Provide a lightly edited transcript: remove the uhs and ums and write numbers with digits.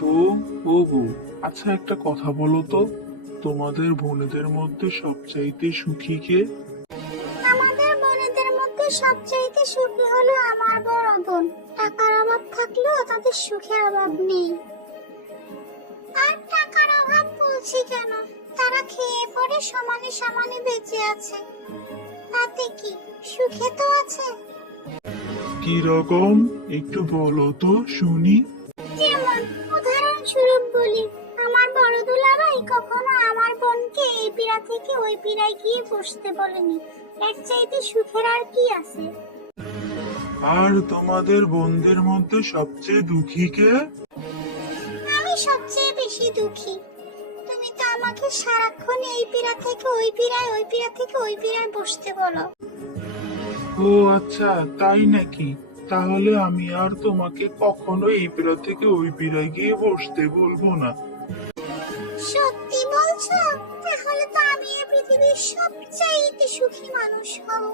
বউ, ও বউ, আচ্ছা একটা কথা বলো তো, তোমাদের বোনেদের মধ্যে সবচাইতে সুখী কে? আমাদের বোনেদের মধ্যে সবচাইতে সুখী হলো আমার বড় বোন। টাকার অভাব থাকলেও তাদের সুখের অভাব নেই। আর টাকার অভাব বলছি কেন, তারা খেয়ে পরে সমানে সমানে বেঁচে আছে, তাতে কি সুখে তো আছে। কি রকম একটু বলো তো শুনি। যেমন উদাহরণস্বরূপ বলি, আমার বড় দুলাভাই কখনো আমার বোনকে এই পীড়া থেকে ওই পীড়ায় গিয়ে বসতে বলেনি। এর চাইতে সুখের আর কি আছে? আর তোমাদের বোনদের মধ্যে সবচেয়ে দুঃখী কে? আমি সবচেয়ে বেশি দুঃখী। তুমি তো আমাকে সারাক্ষণ এই পীড়া থেকে ওই পীড়ায়, ওই পীড়া থেকে ওই পীড়ায় বসতে বলো। ও আচ্ছা, তাই নাকি? তাহলে আমি আর তোমাকে কখনো এই পীড়া থেকে ওই পীড়ায় গিয়ে বসতে বলবো না। সত্যি বলছো? তাহলে তো আমি এই পৃথিবীর সবচাইতে সুখী মানুষ হব।